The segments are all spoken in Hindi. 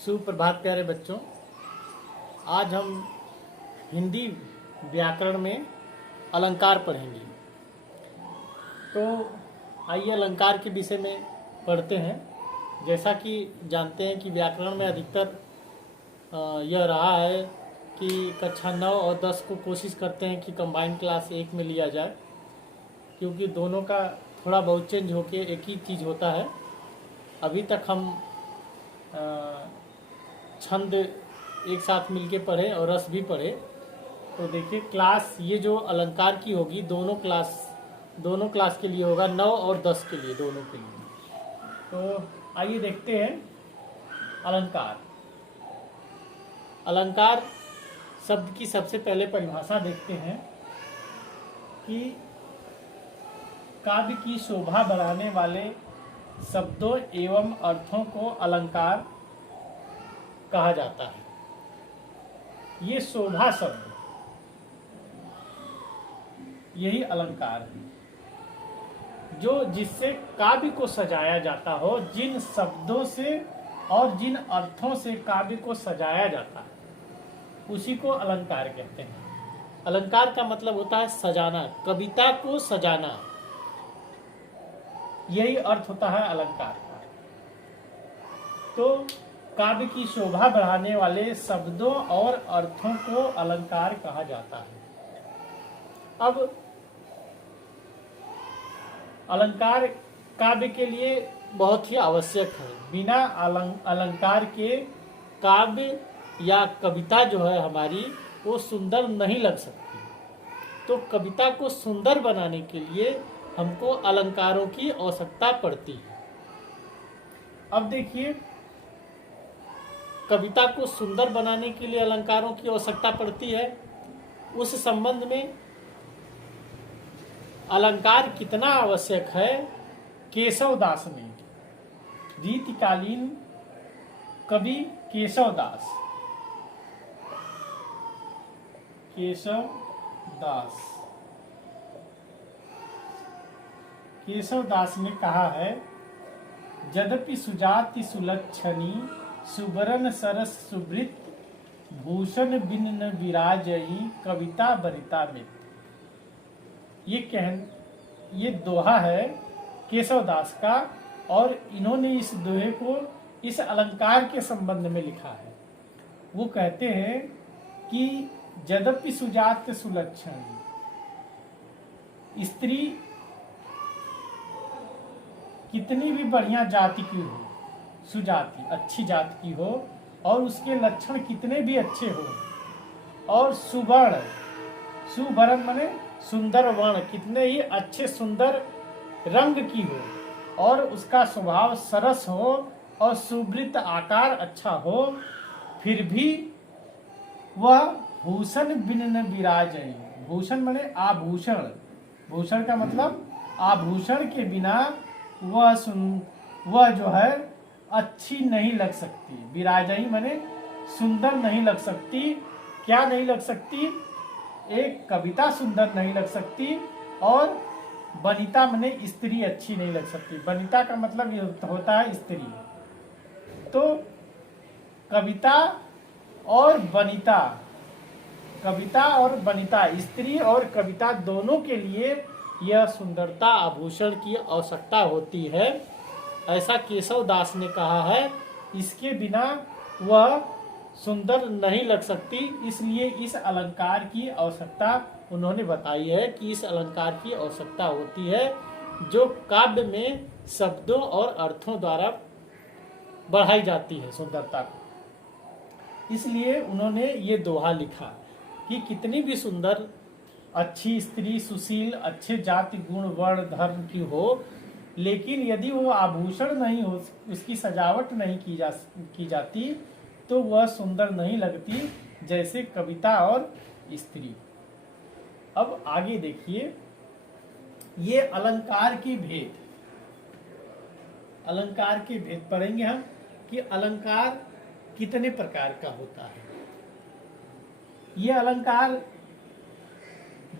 सुप्रभात प्यारे बच्चों। आज हम हिंदी व्याकरण में अलंकार पढ़ेंगे। तो आइए अलंकार के विषय में पढ़ते हैं। जैसा कि जानते हैं कि व्याकरण में अधिकतर यह रहा है कि कक्षा 9 और 10 को कोशिश करते हैं कि कंबाइंड क्लास एक में लिया जाए, क्योंकि दोनों का थोड़ा बहुत चेंज होके एक ही चीज़ होता है। अभी तक हम छंद एक साथ मिलके पढ़े और रस भी पढ़े। तो देखिए क्लास ये जो अलंकार की होगी दोनों क्लास के लिए होगा, 9 और 10 के लिए, दोनों के लिए। तो आइए देखते हैं अलंकार। अलंकार शब्द की सबसे पहले परिभाषा देखते हैं कि काव्य की शोभा बढ़ाने वाले शब्दों एवं अर्थों को अलंकार कहा जाता है। ये शोभा शब्द यही अलंकार है, जो जिससे काव्य को सजाया जाता हो, जिन शब्दों से और जिन अर्थों से काव्य को सजाया जाता है उसी को अलंकार कहते हैं। अलंकार का मतलब होता है सजाना, कविता को सजाना, यही अर्थ होता है अलंकार का। तो काव्य की शोभा बढ़ाने वाले शब्दों और अर्थों को अलंकार कहा जाता है। अब अलंकार काव्य के लिए बहुत ही आवश्यक है। बिना अलंकार के काव्य या कविता जो है हमारी वो सुंदर नहीं लग सकती। तो कविता को सुंदर बनाने के लिए हमको अलंकारों की आवश्यकता पड़ती है। अब देखिए, कविता को सुंदर बनाने के लिए अलंकारों की आवश्यकता पड़ती है। उस संबंध में अलंकार कितना आवश्यक है, केशवदास ने, रीतिकालीन कवि केशवदास ने कहा है, यद्यपि सुजाति सुलक्षणी सुबरन सरस सुवृत भूषण बिन न विराजई कविता बरिता मित। ये दोहा है केशवदास का, और इन्होंने इस दोहे को इस अलंकार के संबंध में लिखा है। वो कहते हैं कि यद्यपि सुजात सुलक्षण, स्त्री कितनी भी बढ़िया जाति की हो, सुजाति अच्छी जाति की हो, और उसके लक्षण कितने भी अच्छे हो, और सुवर्ण, सुवर्ण माने सुंदर वर्ण, कितने ही अच्छे सुंदर रंग की हो, और उसका स्वभाव सरस हो और सुवृत आकार अच्छा हो, फिर भी वह भूषण बिन न विराजई। भूषण माने आभूषण, भूषण का मतलब आभूषण के बिना वह जो है अच्छी नहीं लग सकती। विराजई माने सुंदर नहीं लग सकती। क्या नहीं लग सकती? एक कविता सुंदर नहीं लग सकती, और वनिता माने स्त्री अच्छी नहीं लग सकती। वनिता का मतलब ये होता है स्त्री। तो कविता और वनिता, स्त्री और कविता दोनों के लिए यह सुंदरता आभूषण की आवश्यकता होती है, ऐसा केशवदास ने कहा है। इसके बिना वह सुंदर नहीं लग सकती, इसलिए इस अलंकार की आवश्यकता उन्होंने बताई है कि इस अलंकार की आवश्यकता होती है, जो काव्य में शब्दों और अर्थों द्वारा बढ़ाई जाती है सुंदरता को। इसलिए उन्होंने ये दोहा लिखा कि कितनी भी सुंदर अच्छी स्त्री, सुशील, अच्छे जाति गुण वर्ण धर्म की हो, लेकिन यदि वो आभूषण नहीं हो, उसकी सजावट नहीं की जाती, तो वह सुंदर नहीं लगती, जैसे कविता और स्त्री। अब आगे देखिए, ये अलंकार के भेद पढ़ेंगे हम कि अलंकार कितने प्रकार का होता है। ये अलंकार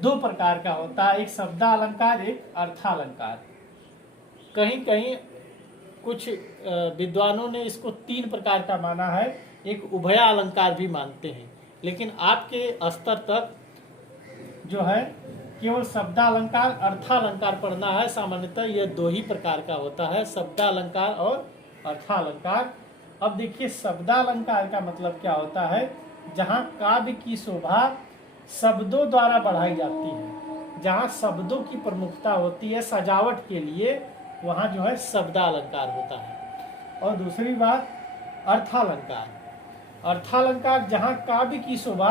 2 प्रकार का होता है, एक शब्दालंकार, एक अर्थालंकार। कहीं कहीं कुछ विद्वानों ने इसको 3 प्रकार का माना है, एक उभया अलंकार भी मानते हैं। लेकिन आपके स्तर तक जो है केवल शब्दालंकार अर्थालंकार पढ़ना है। सामान्यतः यह 2 ही प्रकार का होता है, शब्दालंकार और अर्थालंकार। अब देखिए शब्दालंकार का मतलब क्या होता है, जहाँ काव्य की शोभा शब्दों द्वारा बढ़ाई जाती है, जहाँ शब्दों की प्रमुखता होती है सजावट के लिए, वहाँ जो है शब्दालंकार होता है। और दूसरी बात अर्थालंकार, अर्थालंकार जहाँ काव्य की शोभा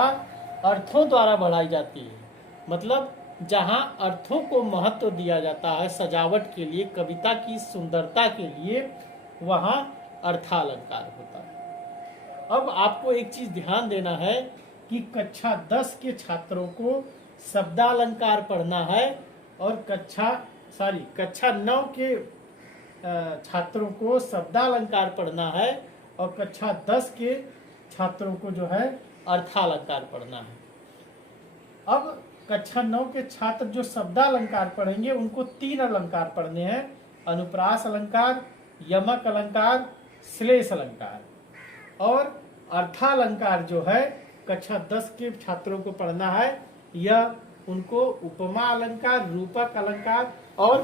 अर्थों द्वारा बढ़ाई जाती है, मतलब जहाँ अर्थों को महत्व दिया जाता है सजावट के लिए, कविता की सुंदरता के लिए, वहाँ अर्थालंकार होता है। अब आपको एक चीज ध्यान देना है कि कक्षा 10 के छात्रों को शब्दालंकार पढ़ना है और कक्षा 9 के छात्रों को शब्दालंकार पढ़ना है और कक्षा 10 के छात्रों को जो है अर्थालंकार पढ़ना है। अब कक्षा 9 के छात्र जो शब्दालंकार पढ़ेंगे उनको 3 अलंकार पढ़ने हैं, अनुप्रास अलंकार, यमक अलंकार, श्लेष अलंकार। और अर्थालंकार जो है कक्षा 10 के छात्रों को पढ़ना है, यह उनको उपमा अलंकार, रूपक अलंकार और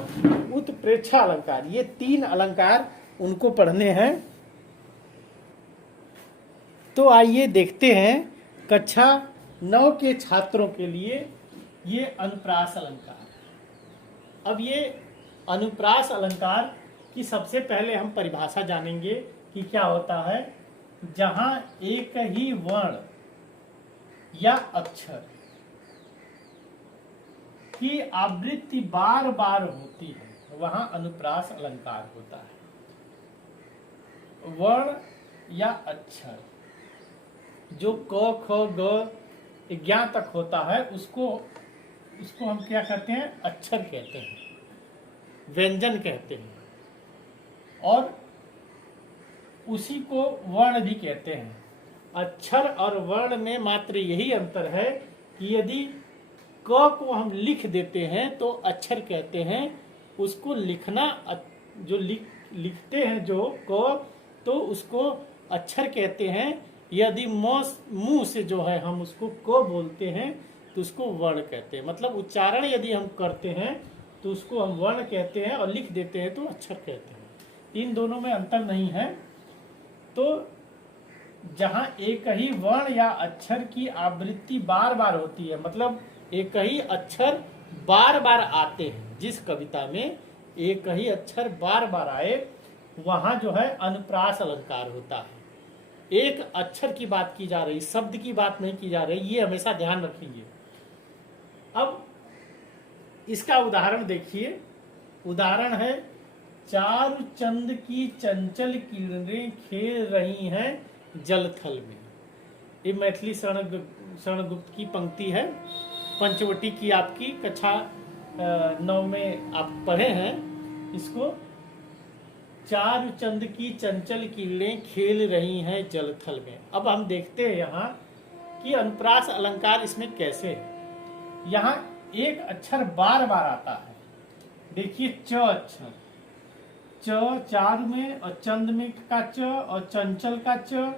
उत्प्रेक्षा अलंकार, ये 3 अलंकार उनको पढ़ने हैं। तो आइए देखते हैं कक्षा 9 के छात्रों के लिए ये अनुप्रास अलंकार। अब ये अनुप्रास अलंकार की सबसे पहले हम परिभाषा जानेंगे कि क्या होता है। जहां एक ही वर्ण या अक्षर की आवृत्ति बार बार होती है वहां अनुप्रास अलंकार होता है। वर्ण या अक्षर जो क ख ग ज्ञा तक होता है उसको हम क्या कहते हैं, अक्षर कहते हैं, व्यंजन कहते हैं। और उसी को वर्ण भी कहते हैं। अक्षर और वर्ण में मात्र यही अंतर है कि यदि क को हम लिख देते हैं तो अक्षर कहते हैं, उसको लिखना जो लिखते हैं जो क, तो उसको अक्षर कहते हैं। यदि मुंह से जो है हम उसको क बोलते हैं तो उसको वर्ण कहते हैं। मतलब उच्चारण यदि हम करते हैं तो उसको हम वर्ण कहते हैं और लिख देते हैं तो अक्षर कहते हैं। इन दोनों में अंतर नहीं है। तो जहां एक ही वर्ण या अक्षर की आवृत्ति बार बार होती है, मतलब एक ही अक्षर बार बार आते हैं, जिस कविता में एक ही अक्षर बार बार आए वहां जो है अनुप्रास अलंकार होता है। एक अक्षर की बात की जा रही, शब्द की बात नहीं की जा रही, ये हमेशा ध्यान रखेंगे। अब इसका उदाहरण देखिए। उदाहरण है, चारु चंद की चंचल किरणें खेल रही हैं जलथल में। ये मैथिली शरणगुप्त की पंक्ति है, पंचवटी की, आपकी कक्षा 9 में आप पढ़े हैं इसको। चारु चंद की चंचल किरणें खेल रही हैं जलथल में। अब हम देखते हैं यहाँ कि अनुप्रास अलंकार इसमें कैसे है। यहाँ एक अक्षर बार बार आता है। देखिए च अक्षर, च चारु में और चंद में का च और चंचल का च,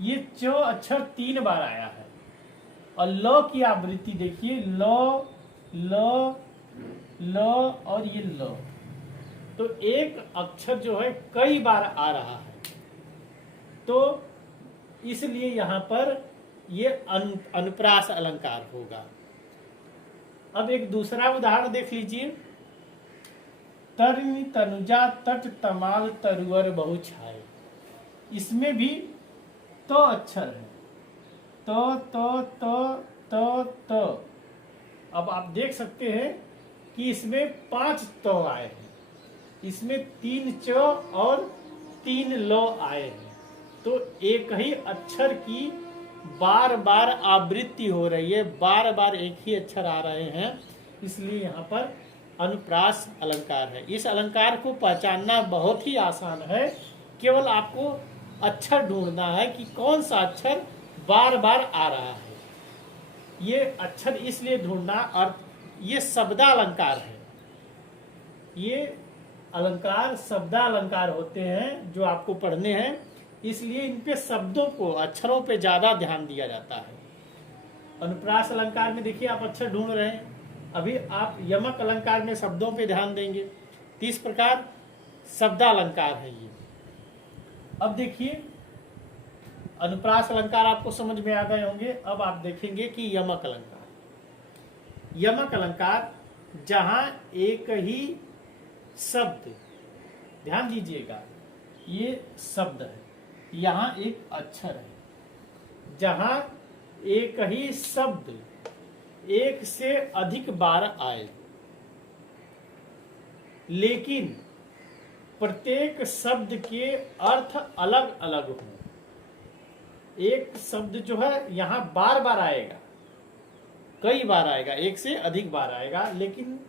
ये च अक्षर 3 बार आया है। और ल की आवृत्ति देखिए, ल ल ल और ये ल, तो एक अक्षर जो है कई बार आ रहा है। तो इसलिए यहाँ पर ये अनुप्रास अलंकार होगा। अब एक दूसरा उदाहरण देख लीजिए। तरिणी तनुजा तट तमाल तरुवर बहु छाए। इसमें भी तो अक्षर है, तो। अब आप देख सकते हैं कि इसमें 5 तो आए हैं, इसमें 3 च और 3 लो आए हैं। तो एक ही अक्षर की बार बार आवृत्ति हो रही है, बार बार एक ही अक्षर आ रहे हैं, इसलिए यहाँ पर अनुप्रास अलंकार है। इस अलंकार को पहचानना बहुत ही आसान है। केवल आपको अक्षर ढूंढना है कि कौन सा अक्षर बार बार आ रहा है। ये अक्षर इसलिए ढूंढना, और ये शब्दालंकार है। ये अलंकार शब्दालंकार होते हैं जो आपको पढ़ने हैं, इसलिए इन पे शब्दों को, अक्षरों पे ज्यादा ध्यान दिया जाता है। अनुप्रास अलंकार में देखिए आप अक्षर ढूंढ रहे हैं, अभी आप यमक अलंकार में शब्दों पे ध्यान देंगे। तो इस प्रकार शब्दालंकार है ये। अब देखिए अनुप्रास अलंकार आपको समझ में आ गए होंगे। अब आप देखेंगे कि यमक अलंकार। यमक अलंकार जहां एक ही शब्द, ध्यान दीजिएगा, ये शब्द है, यहां एक अक्षर है, जहां एक ही शब्द एक से अधिक बार आए, लेकिन प्रत्येक शब्द के अर्थ अलग अलग हों। एक शब्द जो है यहां बार बार आएगा, कई बार आएगा, एक से अधिक बार आएगा, लेकिन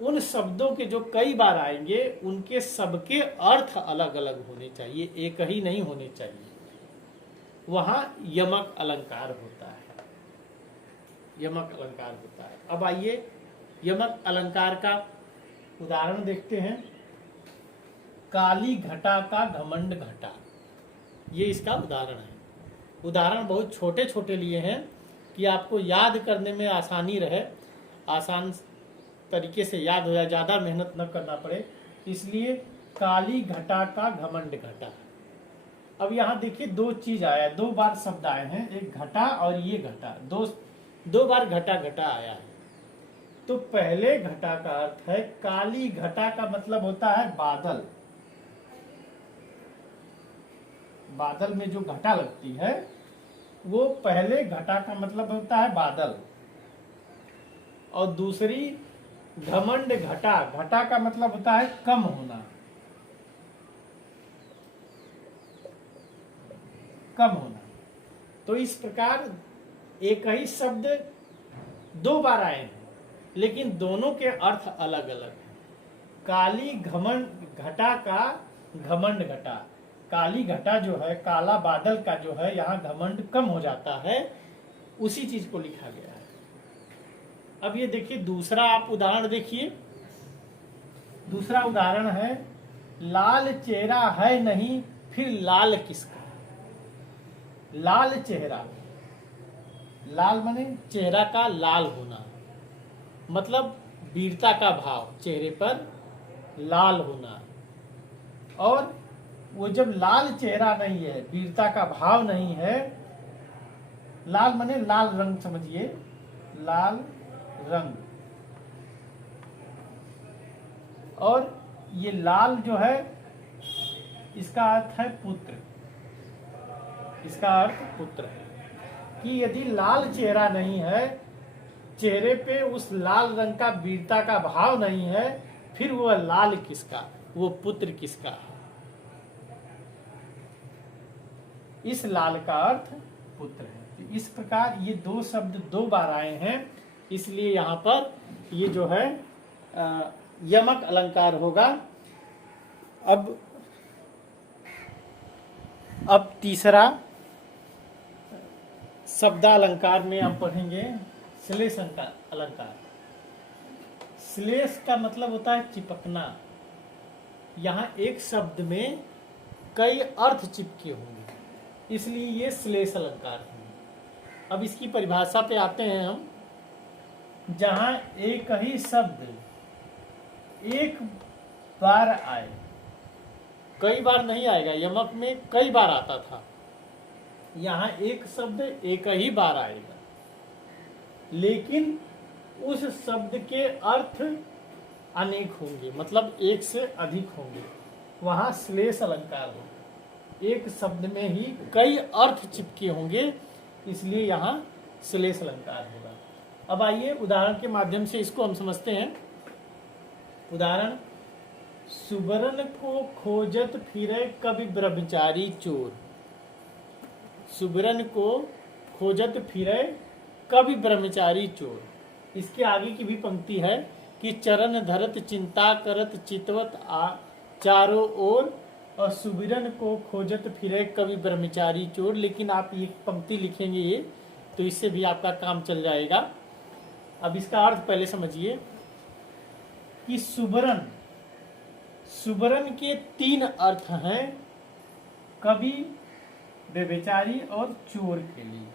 उन शब्दों के जो कई बार आएंगे उनके सबके अर्थ अलग अलग होने चाहिए, एक ही नहीं होने चाहिए। वहां यमक अलंकार होता है, यमक अलंकार होता है। अब आइए यमक अलंकार का उदाहरण देखते हैं। काली घटा का घमंड घटा, ये इसका उदाहरण है। उदाहरण बहुत छोटे छोटे लिए हैं कि आपको याद करने में आसानी रहे, आसान तरीके से याद हो जाए, ज्यादा मेहनत न करना पड़े, इसलिए काली घटा का घमंड घटा। अब यहाँ देखिए दो चीज आया, दो बार शब्द आए हैं, एक घटा और ये घटा, दो बार घटा घटा आया है। तो पहले घटा का अर्थ है, काली घटा का मतलब होता है बादल। बादल में जो घटा लगती है वो पहले घटा का मतलब होता है बादल। और दूसरी घमंड घटा, घटा का मतलब होता है कम होना, कम होना। तो इस प्रकार एक ही शब्द दो बार आए हैं, लेकिन दोनों के अर्थ अलग अलग हैं। काली घमंड घटा का घमंड घटा, काली घटा जो है, काला बादल का जो है, यहाँ घमंड कम हो जाता है, उसी चीज को लिखा गया है। अब ये देखिए दूसरा आप उदाहरण देखिए। दूसरा उदाहरण है, लाल चेहरा है नहीं फिर लाल किसका। लाल चेहरा, लाल माने चेहरा का लाल होना, मतलब वीरता का भाव, चेहरे पर लाल होना। और वो जब लाल चेहरा नहीं है, वीरता का भाव नहीं है, लाल माने लाल रंग समझिए, लाल रंग। और ये लाल जो है इसका अर्थ है पुत्र, इसका अर्थ पुत्र है कि यदि लाल चेहरा नहीं है, चेहरे पे उस लाल रंग का वीरता का भाव नहीं है, फिर वह लाल किसका, वो पुत्र किसका है। इस लाल का अर्थ पुत्र है। तो इस प्रकार ये दो शब्द दो बार आए हैं, इसलिए यहाँ पर ये जो है यमक अलंकार होगा। अब तीसरा शब्दालंकार में हम पढ़ेंगे श्लेष अलंकार। श्लेष का मतलब होता है चिपकना। यहाँ एक शब्द में कई अर्थ चिपके होंगे, इसलिए ये श्लेष अलंकार है। अब इसकी परिभाषा पे आते हैं हम। जहां एक ही शब्द एक बार आए, कई बार नहीं आएगा, यमक में कई बार आता था, यहाँ एक शब्द एक ही बार आएगा, लेकिन उस शब्द के अर्थ अनेक होंगे, मतलब एक से अधिक होंगे, वहां श्लेष अलंकार होगा। एक शब्द में ही कई अर्थ चिपके होंगे, इसलिए यहाँ श्लेष अलंकार होगा। अब आइए उदाहरण के माध्यम से इसको हम समझते हैं। उदाहरण, सुबरन को खोजत फिरे कभी ब्रह्मचारी चोर। सुबरन को खोजत फिरे कभी ब्रह्मचारी चोर। इसके आगे की भी पंक्ति है कि चरण धरत चिंता करत चितवत चारों ओर, और सुबिरन को खोजत फिरे कभी ब्रह्मचारी चोर। लेकिन आप ये पंक्ति लिखेंगे ये, तो इससे भी आपका काम चल जाएगा। अब इसका अर्थ पहले समझिए कि सुबरन सुबरन के 3 अर्थ हैं कवि, व्यभिचारी और चोर के लिए।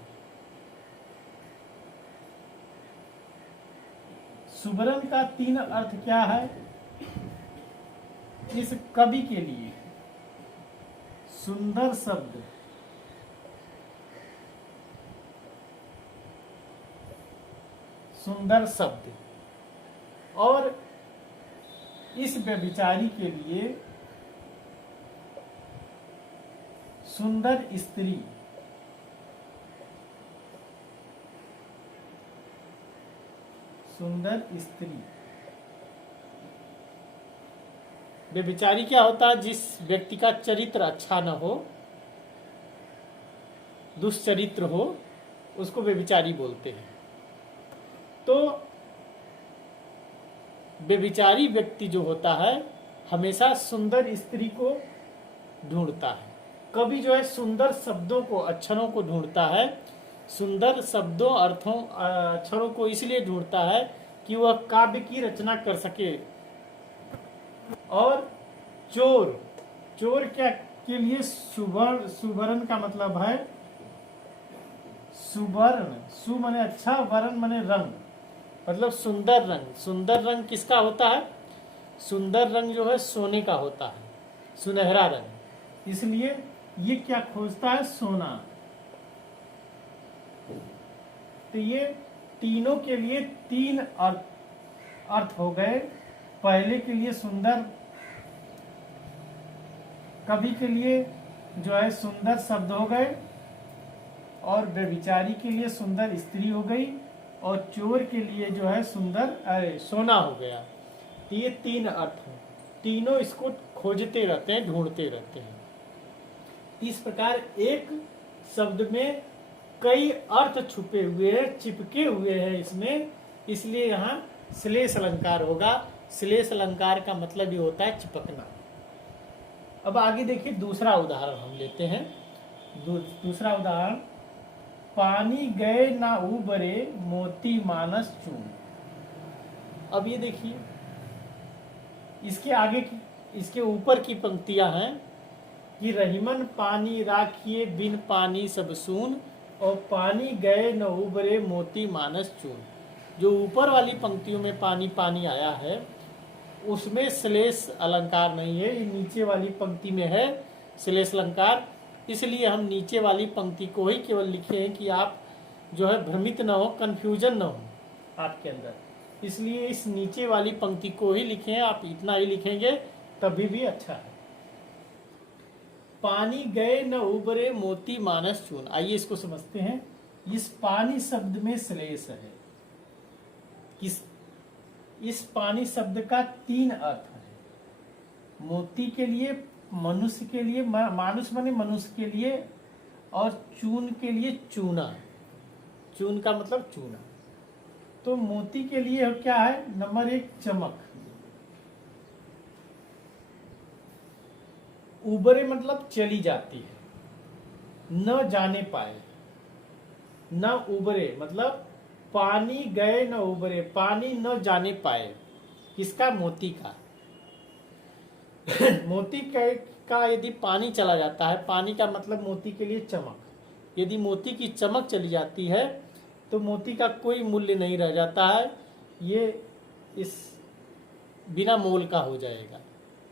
सुबरन का 3 अर्थ क्या है इस कवि के लिए? सुंदर शब्द, सुंदर शब्द, और इस व्यभिचारी के लिए सुंदर स्त्री। सुंदर स्त्री। व्यभिचारी क्या होता है? जिस व्यक्ति का चरित्र अच्छा न हो, दुष्चरित्र हो, उसको व्यभिचारी बोलते हैं। तो व्यभिचारी व्यक्ति जो होता है हमेशा सुंदर स्त्री को ढूंढता है। कवि जो है सुंदर शब्दों को, अक्षरों को ढूंढता है। सुंदर शब्दों, अर्थों, अक्षरों को इसलिए ढूंढता है कि वह काव्य की रचना कर सके। और चोर, चोर क्या के लिए सुवर्ण का मतलब है सुवर्ण। सु माने अच्छा, वर्ण माने रंग, मतलब सुंदर रंग। सुंदर रंग किसका होता है? सुंदर रंग जो है सोने का होता है, सुनहरा रंग। इसलिए ये क्या खोजता है? सोना। तो ये तीनों के लिए 3 अर्थ हो गए। पहले के लिए सुंदर, कवि के लिए जो है सुंदर शब्द हो गए, और व्यभिचारी के लिए सुंदर स्त्री हो गई, और चोर के लिए जो है सुंदर सोना हो गया। ये 3 अर्थ हैं। तीनों इसको खोजते रहते हैं, ढूंढते रहते हैं। इस प्रकार एक शब्द में कई अर्थ छुपे हुए हैं, चिपके हुए हैं इसमें, इसलिए यहाँ श्लेष अलंकार होगा। श्लेष अलंकार का मतलब ये होता है चिपकना। अब आगे देखिए, दूसरा उदाहरण हम लेते हैं। दूसरा उदाहरण, पानी गए ना उबरे मोती मानस चून। अब ये देखिए, इसके आगे की, इसके ऊपर की पंक्तियां हैं कि रहीमन पानी राखिए बिन पानी सब सून, और पानी गए न उबरे मोती मानस चून। जो ऊपर वाली पंक्तियों में पानी पानी आया है उसमें श्लेष अलंकार नहीं है, ये नीचे वाली पंक्ति में है श्लेष अलंकार। इसलिए हम नीचे वाली पंक्ति को ही केवल लिखे हैं कि आप जो है भ्रमित न हो, कंफ्यूजन न हो आपके अंदर। इसलिए इस नीचे वाली पंक्ति को ही लिखे हैं, आप इतना ही लिखेंगे तभी भी अच्छा है। पानी गए न उबरे मोती मानस चून। आइए इसको समझते हैं। इस पानी शब्द में श्लेष है। इस पानी शब्द का 3 अर्थ है। मोती के लिए, मनुष्य के लिए, मानुष माने मनुष्य के लिए, और चून के लिए चूना। चून का मतलब चूना। तो मोती के लिए क्या है? नंबर 1 चमक। उबरे मतलब चली जाती है, न जाने पाए। न उबरे मतलब पानी गए न उबरे, पानी न जाने पाए। किसका? मोती का। मोती का यदि पानी चला जाता है, पानी का मतलब मोती के लिए चमक। यदि मोती की चमक चली जाती है तो मोती का कोई मूल्य नहीं रह जाता है, ये इस बिना मोल का हो जाएगा,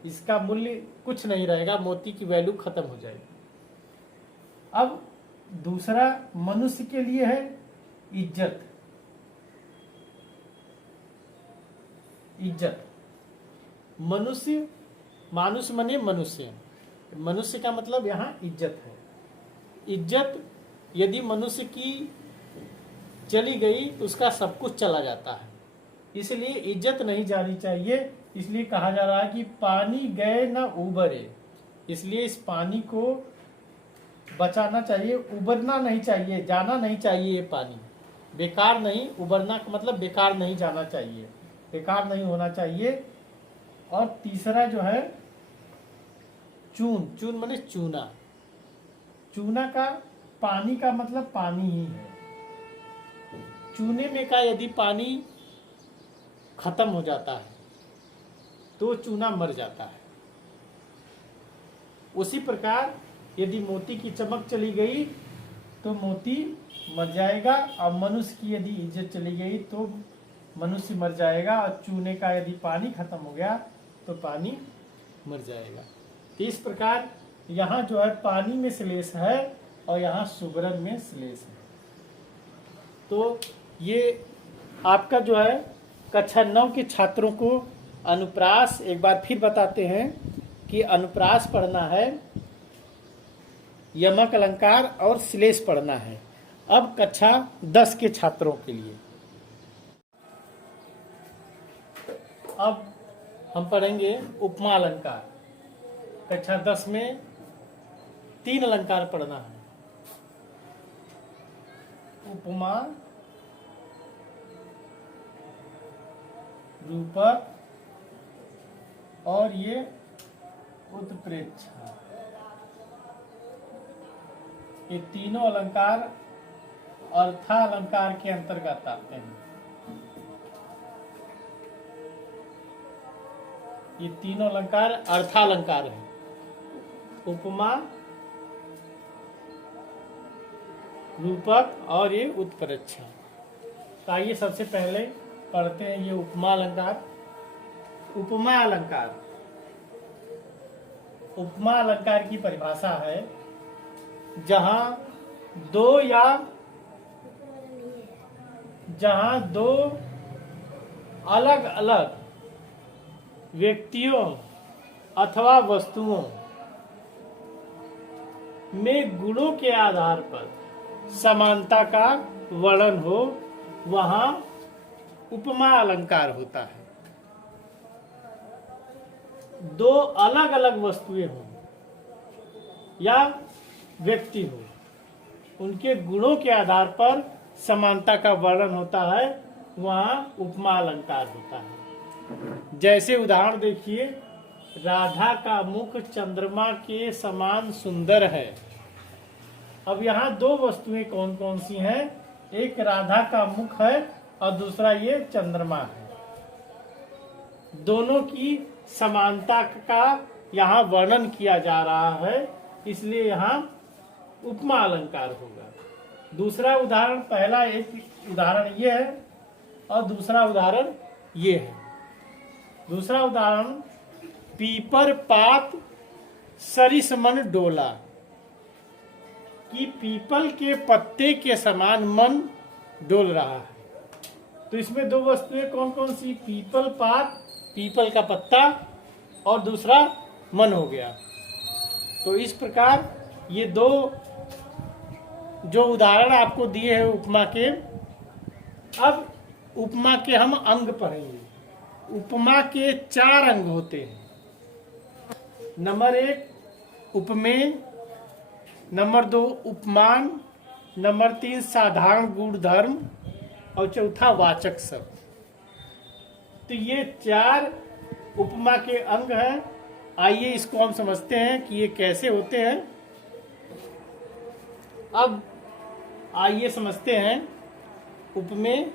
इसका मूल्य कुछ नहीं रहेगा, मोती की वैल्यू खत्म हो जाएगी। अब दूसरा मनुष्य के लिए है इज्जत। इज्जत, मनुष्य, मानुष माने मनुष्य, मनुष्य का मतलब यहाँ इज्जत है। इज्जत यदि मनुष्य की चली गई तो उसका सब कुछ चला जाता है, इसलिए इज्जत नहीं जानी चाहिए। इसलिए कहा जा रहा है कि पानी गए ना उबरे, इसलिए इस पानी को बचाना चाहिए, उबरना नहीं चाहिए, जाना नहीं चाहिए। ये पानी बेकार नहीं, उबरना का मतलब बेकार नहीं जाना चाहिए, बेकार नहीं होना चाहिए। और तीसरा जो है चून। चून माने चूना। चूना का पानी का मतलब पानी ही है। चूने में का यदि पानी खत्म हो जाता है तो चूना मर जाता है। उसी प्रकार यदि मोती की चमक चली गई तो मोती मर जाएगा, और मनुष्य की यदि इज्जत चली गई तो मनुष्य मर जाएगा, और चूने का यदि पानी खत्म हो गया तो पानी मर जाएगा। तो इस प्रकार यहाँ जो है पानी में श्लेष है और यहाँ सुबरन में श्लेष है। तो ये आपका जो है कक्षा 9 के छात्रों को अनुप्रास एक बार फिर बताते हैं कि अनुप्रास पढ़ना है, यमक अलंकार और श्लेष पढ़ना है। अब कक्षा 10 के छात्रों के लिए अब हम पढ़ेंगे उपमा अलंकार। कक्षा 10 में 3 अलंकार पढ़ना है, उपमा, रूपक और ये उत्प्रेक्षा। ये तीनों अलंकार अर्थालंकार के अंतर्गत आते हैं। ये तीनों अलंकार अर्थालंकार हैं, उपमा, रूपक और ये उत्प्रेक्षा। तो आइए सबसे पहले पढ़ते हैं ये उपमा अलंकार। उपमा अलंकार, उपमा अलंकार की परिभाषा है जहां दो अलग अलग व्यक्तियों अथवा वस्तुओं में गुणों के आधार पर समानता का वर्णन हो, वहां उपमा अलंकार होता है। दो अलग अलग वस्तुएं हों या व्यक्ति हो, उनके गुणों के आधार पर समानता का वर्णन होता है, वहां उपमा अलंकार होता है। जैसे उदाहरण देखिए, राधा का मुख चंद्रमा के समान सुंदर है। अब यहाँ दो वस्तुएं कौन कौन सी हैं? एक राधा का मुख है और दूसरा ये चंद्रमा है। दोनों की समानता का यहाँ वर्णन किया जा रहा है, इसलिए यहाँ उपमा अलंकार होगा। दूसरा उदाहरण, पहला एक उदाहरण ये है और दूसरा उदाहरण ये है। दूसरा उदाहरण, पीपर पात सरिस मन डोला, कि पीपल के पत्ते के समान मन डोल रहा है। तो इसमें दो वस्तुएं कौन कौन सी? पीपल पात, पीपल का पत्ता, और दूसरा मन हो गया। तो इस प्रकार ये दो जो उदाहरण आपको दिए हैं उपमा के, अब उपमा के हम अंग पढ़ेंगे। उपमा के 4 अंग होते हैं। नंबर 1 उपमेय, नंबर 2 उपमान, नंबर 3 साधारण गुणधर्म और चौथा वाचक शब्द। तो ये 4 उपमा के अंग हैं। आइए इसको हम समझते हैं कि ये कैसे होते हैं। अब आइए समझते हैं उपमेय।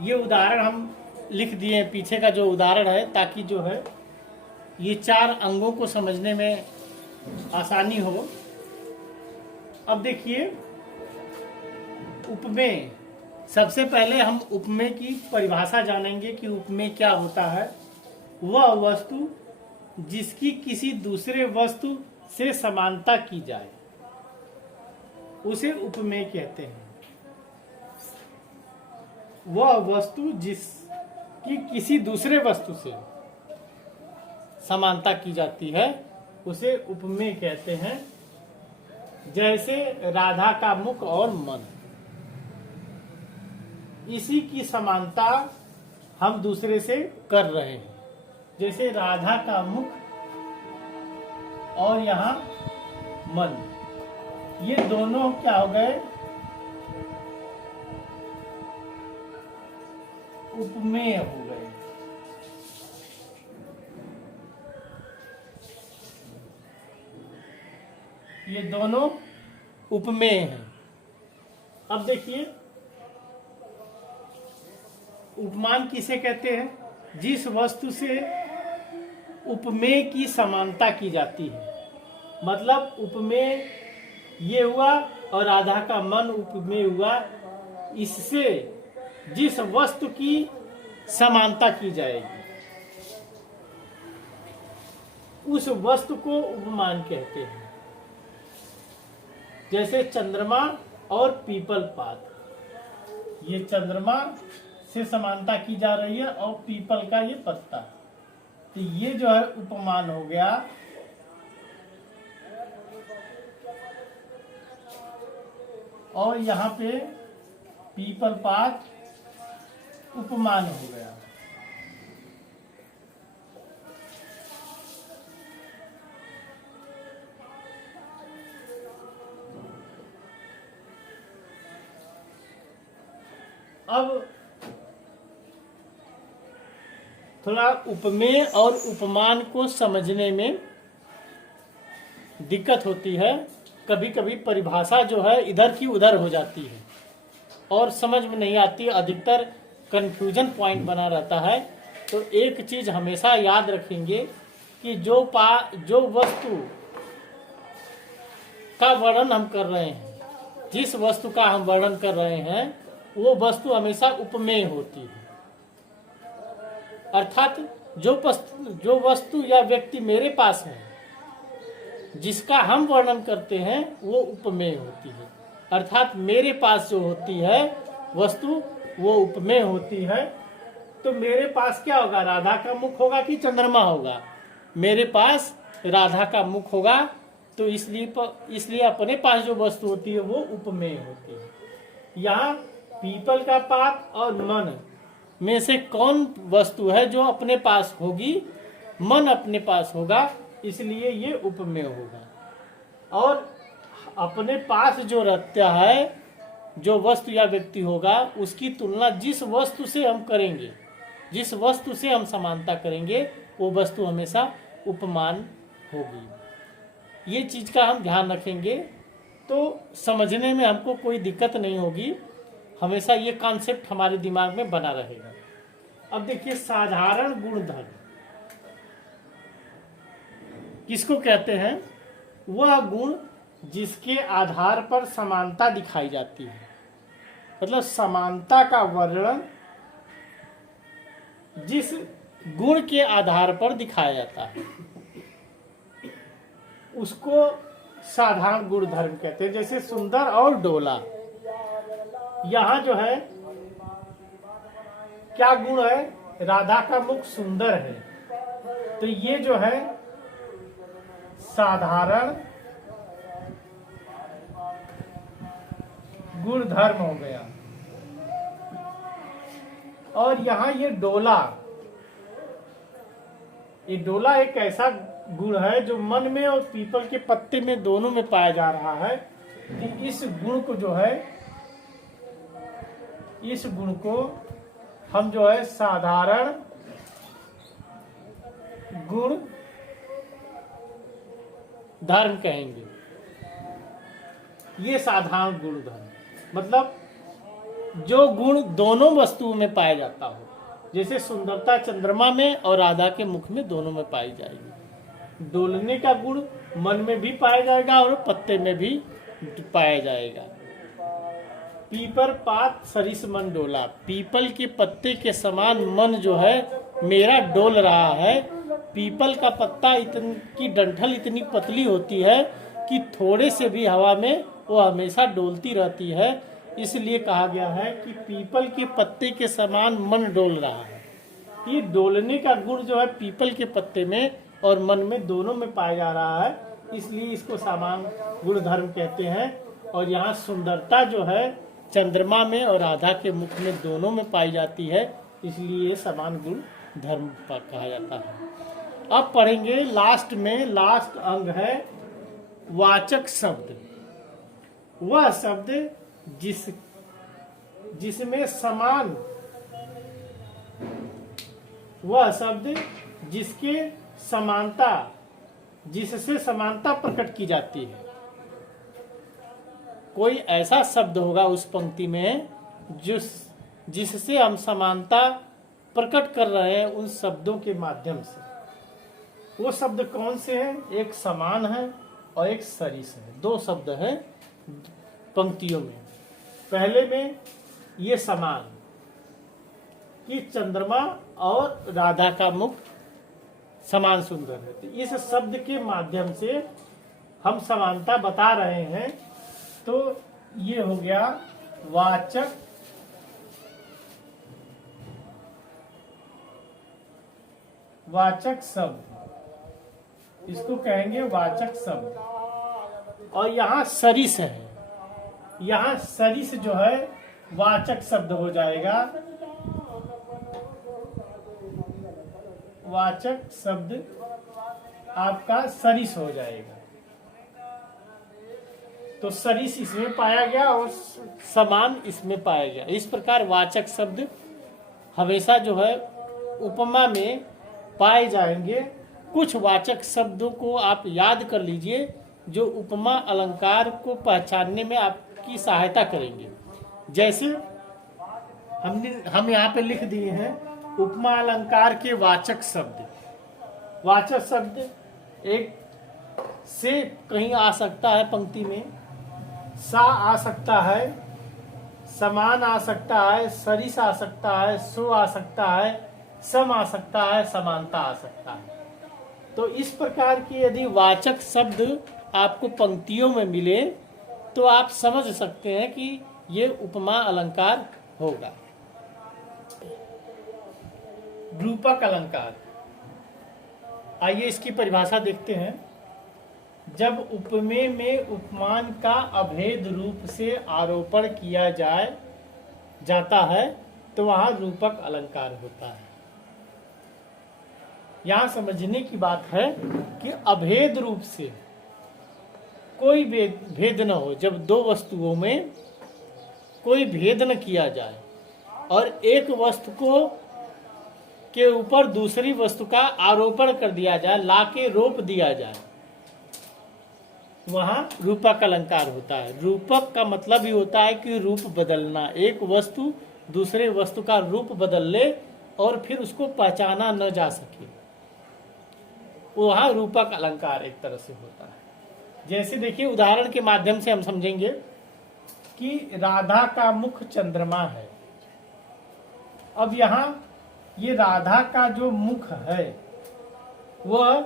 ये उदाहरण हम लिख दिए हैं, पीछे का जो उदाहरण है, ताकि जो है ये 4 अंगों को समझने में आसानी हो। अब देखिए उपमेय, सबसे पहले हम उपमेय की परिभाषा जानेंगे कि उपमेय क्या होता है। वह वस्तु जिसकी किसी दूसरे वस्तु से समानता की जाए उसे उपमेय कहते हैं। वह वस्तु जिसकी किसी दूसरे वस्तु से समानता की जाती है उसे उपमेय कहते हैं। जैसे राधा का मुख और मन, इसी की समानता हम दूसरे से कर रहे हैं। जैसे राधा का मुख और यहाँ मन, ये दोनों क्या हो गए? उपमेय हो गए। ये दोनों उपमेय हैं। अब देखिए उपमान किसे कहते हैं? जिस वस्तु से उपमेय की समानता की जाती है। मतलब उपमेय ये हुआ और राधा का मन उपमेय हुआ, इससे जिस वस्तु की समानता की जाएगी उस वस्तु को उपमान कहते हैं। जैसे चंद्रमा और पीपल पात, ये चंद्रमा से समानता की जा रही है और पीपल का ये पत्ता, तो ये जो है उपमान हो गया। और यहाँ पे पीपल पात उपमान हो गया। अब थोड़ा उपमेय और उपमान को समझने में दिक्कत होती है। कभी कभी परिभाषा जो है इधर की उधर हो जाती है और समझ में नहीं आती, अधिकतर कंफ्यूजन पॉइंट बना रहता है। तो एक चीज हमेशा याद रखेंगे कि जो वस्तु का वर्णन हम कर रहे हैं, जिस वस्तु का हम वर्णन कर रहे हैं वो वस्तु हमेशा उपमेय होती है। अर्थात जो वस्तु या व्यक्ति मेरे पास है जिसका हम वर्णन करते हैं वो उपमेय होती है। अर्थात मेरे पास जो होती है वस्तु वो उपमेय होती है। तो मेरे पास क्या होगा, राधा का मुख होगा कि चंद्रमा होगा? मेरे पास राधा का मुख होगा, तो इसलिए अपने पास जो वस्तु होती है वो उपमेय होती है। यहाँ पीपल का पात और मन में से कौन वस्तु है जो अपने पास होगी? मन अपने पास होगा, इसलिए ये उपमेय होगा। और अपने पास जो रहता है, जो वस्तु या व्यक्ति होगा, उसकी तुलना जिस वस्तु से हम करेंगे, जिस वस्तु से हम समानता करेंगे, वो वस्तु हमेशा उपमान होगी। ये चीज का हम ध्यान रखेंगे तो समझने में हमको कोई दिक्कत नहीं होगी। हमेशा ये कॉन्सेप्ट हमारे दिमाग में बना रहेगा। अब देखिए, साधारण गुणधर्म किसको कहते हैं? वह गुण जिसके आधार पर समानता दिखाई जाती है। मतलब समानता का वर्णन जिस गुण के आधार पर दिखाया जाता है उसको साधारण गुण धर्म कहते हैं। जैसे सुंदर और डोला, यहाँ जो है क्या गुण है? राधा का मुख सुंदर है, तो ये जो है साधारण गुण धर्म हो गया। और यहाँ ये डोला एक ऐसा गुण है जो मन में और पीपल के पत्ते में दोनों में पाया जा रहा है। कि इस गुण को जो है, इस गुण को हम जो है साधारण गुण धर्म कहेंगे। ये साधारण गुण धर्म मतलब जो गुण दोनों वस्तुओं में पाया जाता हो। जैसे सुंदरता चंद्रमा में और राधा के मुख में दोनों में पाई जाएगी। डोलने का गुण मन में भी पाया जाएगा और पत्ते में भी पाया जाएगा। पीपर पात सरिस मन डोला, पीपल के पत्ते के समान मन जो है मेरा डोल रहा है। पीपल का पत्ता की डंठल इतनी पतली होती है कि थोड़े से भी हवा में वो हमेशा डोलती रहती है। इसलिए कहा गया है कि पीपल के पत्ते के समान मन डोल रहा है। ये डोलने का गुण जो है पीपल के पत्ते में और मन में दोनों में पाया जा रहा है, इसलिए इसको समान गुण धर्म कहते हैं। और यहाँ सुंदरता जो है चंद्रमा में और राधा के मुख में दोनों में पाई जाती है, इसलिए समान गुण धर्म कहा जाता है। अब पढ़ेंगे लास्ट में, लास्ट अंग है वाचक शब्द। वह शब्द जिसमें समान, वह शब्द जिसके समानता, जिससे समानता प्रकट की जाती है। कोई ऐसा शब्द होगा उस पंक्ति में जिससे हम समानता प्रकट कर रहे हैं उन शब्दों के माध्यम से। वो शब्द कौन से हैं? एक समान है और एक सरिस है। दो शब्द हैं पंक्तियों में। पहले में ये समान कि चंद्रमा और राधा का मुख समान सुंदर है, तो इस शब्द के माध्यम से हम समानता बता रहे हैं। तो ये हो गया वाचक शब्द, इसको कहेंगे वाचक शब्द। और यहाँ सरिस है, यहाँ सरिस जो है वाचक शब्द हो जाएगा। वाचक शब्द आपका सरिस हो जाएगा। तो सरिस इसमें पाया गया और समान इसमें पाया गया। इस प्रकार वाचक शब्द हमेशा जो है उपमा में पाए जाएंगे। कुछ वाचक शब्दों को आप याद कर लीजिए जो उपमा अलंकार को पहचानने में आपकी सहायता करेंगे। जैसे हम यहाँ पे लिख दिए हैं उपमा अलंकार के वाचक शब्द। वाचक शब्द एक से कहीं आ सकता है पंक्ति में, सा आ सकता है, समान आ सकता है, सरिस आ सकता है, सो आ सकता है, सम आ सकता है, समानता आ सकता है। तो इस प्रकार की यदि वाचक शब्द आपको पंक्तियों में मिले तो आप समझ सकते हैं कि ये उपमा अलंकार होगा। रूपक अलंकार, आइए इसकी परिभाषा देखते हैं। जब उपमेय में उपमान का अभेद रूप से आरोपण किया जाता है तो वहां रूपक अलंकार होता है। यहां समझने की बात है कि अभेद रूप से कोई भेद न हो। जब दो वस्तुओं में कोई भेद न किया जाए और एक वस्तु को के ऊपर दूसरी वस्तु का आरोपण कर दिया जाए, लाके रोप दिया जाए, वहां रूपक अलंकार होता है। रूपक का मतलब ही होता है कि रूप बदलना। एक वस्तु दूसरे वस्तु का रूप बदल ले और फिर उसको पहचाना न जा सके, वहां रूपक अलंकार एक तरह से होता है। जैसे देखिए उदाहरण के माध्यम से हम समझेंगे कि राधा का मुख चंद्रमा है। अब यहाँ ये राधा का जो मुख है वह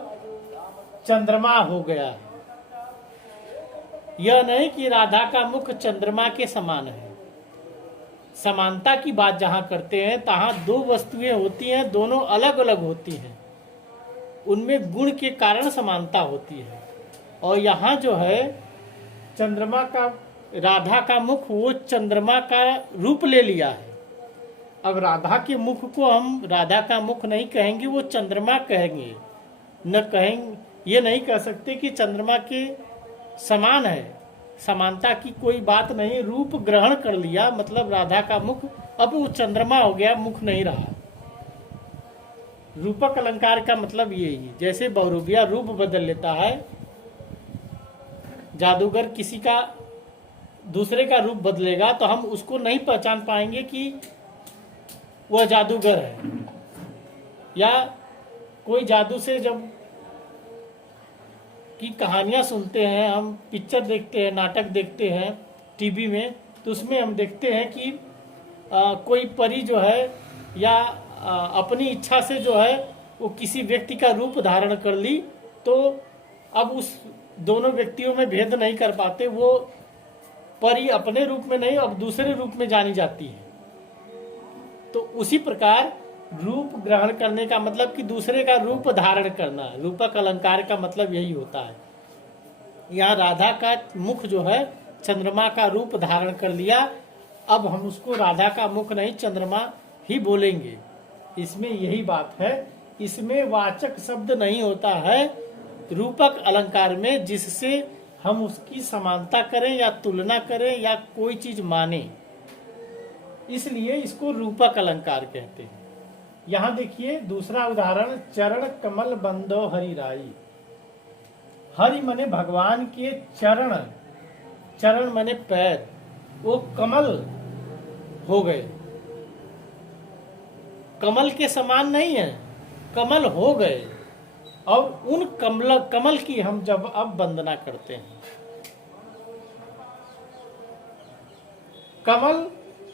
चंद्रमा हो गया है। यह नहीं कि राधा का मुख चंद्रमा के समान है। समानता की बात जहां करते हैं तहां दो वस्तुएं होती हैं, दोनों अलग अलग होती हैं, उनमें गुण के कारण समानता होती है। और यहाँ जो है चंद्रमा का, राधा का मुख वो चंद्रमा का रूप ले लिया है। अब राधा के मुख को हम राधा का मुख नहीं कहेंगे, वो चंद्रमा कहेंगे। न कहेंगे, ये नहीं कह सकते कि चंद्रमा के समान है। समानता की कोई बात नहीं, रूप ग्रहण कर लिया, मतलब राधा का मुख अब वो चंद्रमा हो गया, मुख नहीं रहा। रूपक अलंकार का मतलब यही है। जैसे बहुरूपिया रूप बदल लेता है, जादूगर किसी का दूसरे का रूप बदलेगा तो हम उसको नहीं पहचान पाएंगे कि वह जादूगर है। या कोई जादू से जब की कहानियां सुनते हैं, हम पिक्चर देखते हैं, नाटक देखते हैं टीवी में, तो उसमें हम देखते हैं कि कोई परी जो है या अपनी इच्छा से जो है वो किसी व्यक्ति का रूप धारण कर ली, तो अब उस दोनों व्यक्तियों में भेद नहीं कर पाते। वो परी अपने रूप में नहीं, अब दूसरे रूप में जानी जाती है। तो उसी प्रकार रूप ग्रहण करने का मतलब कि दूसरे का रूप धारण करना, रूपक अलंकार का मतलब यही होता है। यहाँ राधा का मुख जो है चंद्रमा का रूप धारण कर लिया, अब हम उसको राधा का मुख नहीं चंद्रमा ही बोलेंगे। इसमें यही बात है। इसमें वाचक शब्द नहीं होता है रूपक अलंकार में, जिससे हम उसकी समानता करें या तुलना करें या कोई चीज माने, इसलिए इसको रूपक अलंकार कहते हैं। यहाँ देखिए दूसरा उदाहरण, चरण कमल बंदो हरि राई। हरि मने भगवान के चरण, चरण मने पैर, वो कमल हो गए। कमल के समान नहीं है, कमल हो गए। और उन कमल की हम जब अब वंदना करते हैं, कमल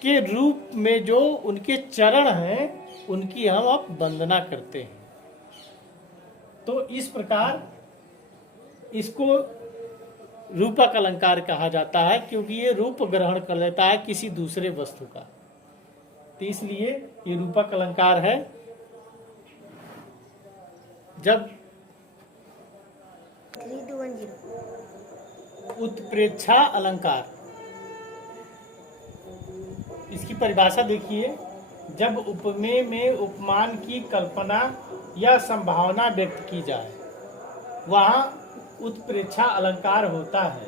के रूप में जो उनके चरण हैं उनकी हम अब वंदना करते हैं। तो इस प्रकार इसको रूपक अलंकार कहा जाता है, क्योंकि ये रूप ग्रहण कर लेता है किसी दूसरे वस्तु का, तो इसलिए ये रूपक अलंकार है। जब उत्प्रेक्षा अलंकार, इसकी परिभाषा देखिए, जब उपमेय में उपमान की कल्पना या संभावना व्यक्त की जाए वहां उत्प्रेक्षा अलंकार होता है।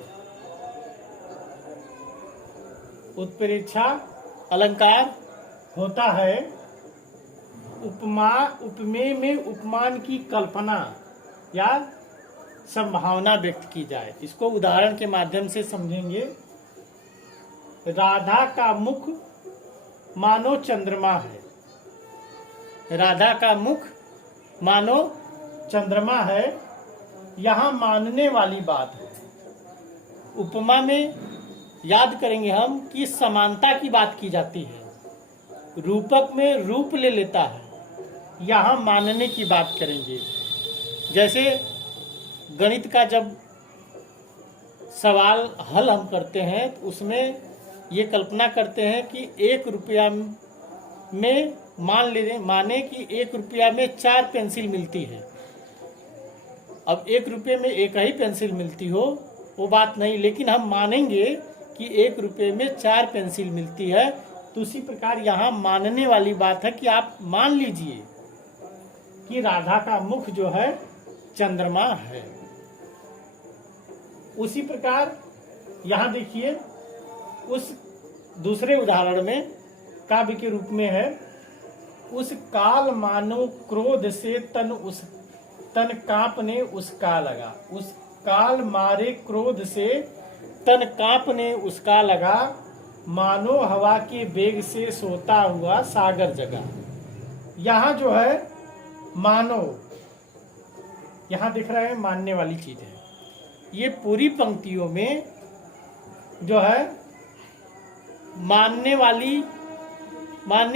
उत्प्रेक्षा अलंकार होता है उपमेय में उपमान की कल्पना या संभावना व्यक्त की जाए। इसको उदाहरण के माध्यम से समझेंगे। राधा का मुख मानो चंद्रमा है। राधा का मुख मानो चंद्रमा है, यहाँ मानने वाली बात है। उपमा में याद करेंगे हम कि समानता की बात की जाती है, रूपक में रूप ले लेता है, यहाँ मानने की बात करेंगे। जैसे गणित का जब सवाल हल हम करते हैं तो उसमें ये कल्पना करते हैं कि 1 रुपया में माने कि 1 रुपया में 4 पेंसिल मिलती है। अब 1 रुपये में एक ही पेंसिल मिलती हो वो बात नहीं, लेकिन हम मानेंगे कि 1 रुपये में 4 पेंसिल मिलती है। तो उसी प्रकार यहाँ मानने वाली बात है कि आप मान लीजिए कि राधा का मुख जो है चंद्रमा है। उसी प्रकार यहाँ देखिए, उस दूसरे उदाहरण में काव्य के रूप में है, उस काल मानो क्रोध से तन कांपने उसका लगा। उस काल मारे क्रोध से तन कांपने उसका लगा, मानो हवा के वेग से सोता हुआ सागर जगा। यहाँ जो है मानो, यहाँ दिख रहा है मानने वाली चीज है। ये पूरी पंक्तियों में जो है मानने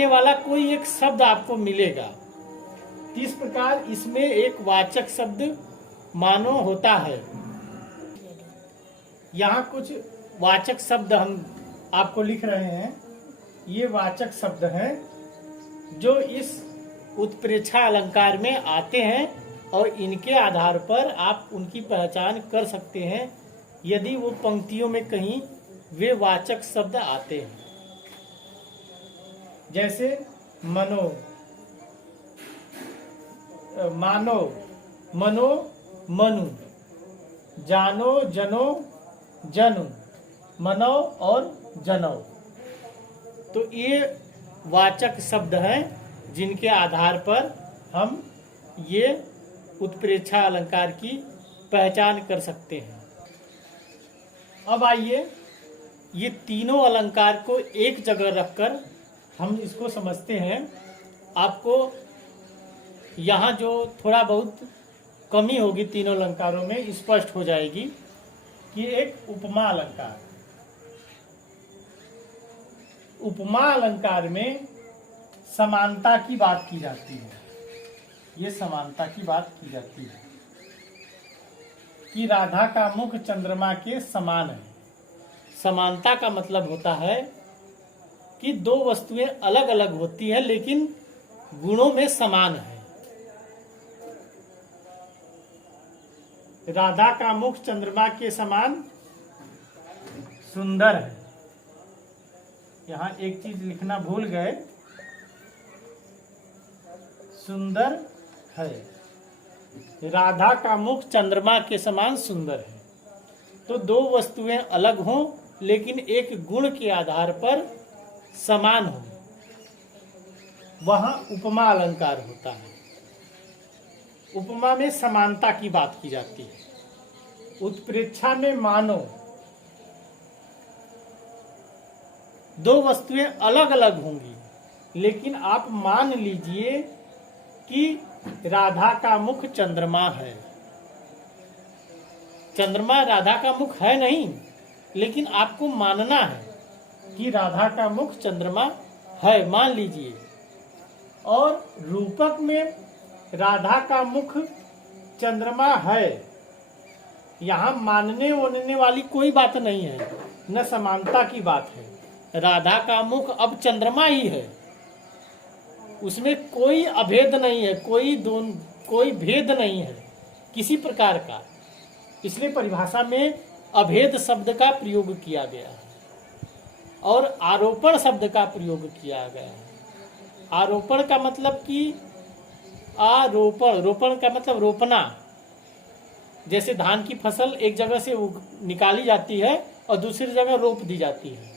वाला कोई एक शब्द आपको मिलेगा। इस प्रकार इसमें एक वाचक शब्द मानो होता है। यहाँ कुछ वाचक शब्द हम आपको लिख रहे हैं। ये वाचक शब्द हैं जो इस उत्प्रेक्षा अलंकार में आते हैं और इनके आधार पर आप उनकी पहचान कर सकते हैं यदि वो पंक्तियों में कहीं वे वाचक शब्द आते हैं। जैसे मनो, मानो, मनो, मनु, जानो, जनो, जनु, मनो और जनो। तो ये वाचक शब्द हैं जिनके आधार पर हम ये उत्प्रेक्षा अलंकार की पहचान कर सकते हैं। अब आइए ये तीनों अलंकार को एक जगह रखकर हम इसको समझते हैं। आपको यहाँ जो थोड़ा बहुत कमी होगी तीनों अलंकारों में स्पष्ट हो जाएगी कि एक उपमा अलंकार। उपमा अलंकार में समानता की बात की जाती है। ये समानता की बात की जाती है कि राधा का मुख चंद्रमा के समान है। समानता का मतलब होता है कि दो वस्तुएं अलग अलग होती हैं लेकिन गुणों में समान है। राधा का मुख चंद्रमा के समान सुंदर है। यहाँ एक चीज लिखना भूल गए, सुंदर है। राधा का मुख चंद्रमा के समान सुंदर है। तो दो वस्तुएं अलग हों लेकिन एक गुण के आधार पर समान हो, वहां उपमा अलंकार होता है। उपमा में समानता की बात की जाती है। उत्प्रेक्षा में मानो, दो वस्तुएं अलग अलग होंगी लेकिन आप मान लीजिए कि राधा का मुख चंद्रमा है। चंद्रमा राधा का मुख है नहीं, लेकिन आपको मानना है कि राधा का मुख चंद्रमा है, मान लीजिए। और रूपक में राधा का मुख चंद्रमा है, यहाँ मानने वानने वाली कोई बात नहीं है, न समानता की बात है। राधा का मुख अब चंद्रमा ही है, उसमें कोई अभेद नहीं है, कोई भेद नहीं है किसी प्रकार का। इसलिए परिभाषा में अभेद शब्द का प्रयोग किया गया है और आरोपण शब्द का प्रयोग किया गया है। आरोपण का मतलब कि रोपण का मतलब रोपना। जैसे धान की फसल एक जगह से निकाली जाती है और दूसरी जगह रोप दी जाती है,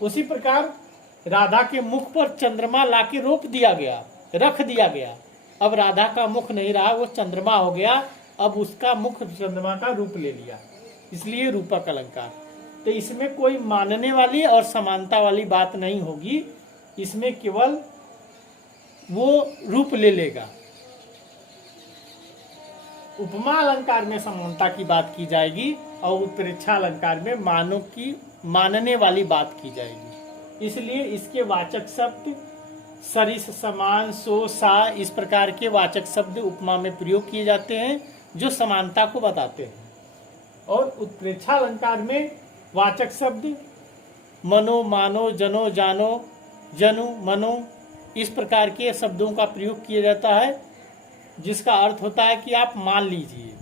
उसी प्रकार राधा के मुख पर चंद्रमा लाके रोप दिया गया, रख दिया गया। अब राधा का मुख नहीं रहा, वो चंद्रमा हो गया। अब उसका मुख चंद्रमा का रूप ले लिया, इसलिए रूपक अलंकार। तो इसमें कोई मानने वाली और समानता वाली बात नहीं होगी, इसमें केवल वो रूप ले लेगा। उपमा अलंकार में समानता की बात की जाएगी और उत्प्रेक्षा अलंकार में मानो की मानने वाली बात की जाएगी। इसलिए इसके वाचक शब्द सरिस, समान, सो, सा, इस प्रकार के वाचक शब्द उपमा में प्रयोग किए जाते हैं जो समानता को बताते हैं। और उत्प्रेक्षा अलंकार में वाचक शब्द मनो, मानो, जनो, जानो, जनु, मनो, इस प्रकार के शब्दों का प्रयोग किया जाता है, जिसका अर्थ होता है कि आप मान लीजिए।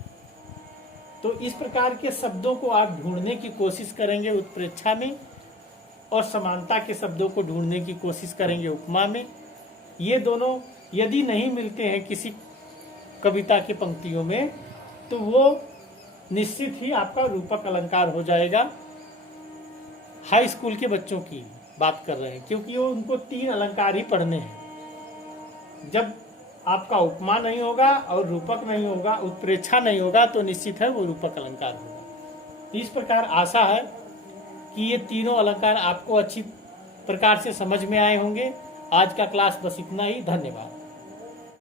तो इस प्रकार के शब्दों को आप ढूंढने की कोशिश करेंगे उत्प्रेक्षा में, और समानता के शब्दों को ढूंढने की कोशिश करेंगे उपमा में। ये दोनों यदि नहीं मिलते हैं किसी कविता की पंक्तियों में, तो वो निश्चित ही आपका रूपक अलंकार हो जाएगा। हाई स्कूल के बच्चों की बात कर रहे हैं, क्योंकि वो उनको 3 अलंकार ही पढ़ने हैं। जब आपका उपमा नहीं होगा और रूपक नहीं होगा, उत्प्रेक्षा नहीं होगा, तो निश्चित है वो रूपक अलंकार होगा। इस प्रकार आशा है कि ये तीनों अलंकार आपको अच्छी प्रकार से समझ में आए होंगे। आज का क्लास बस इतना ही। धन्यवाद।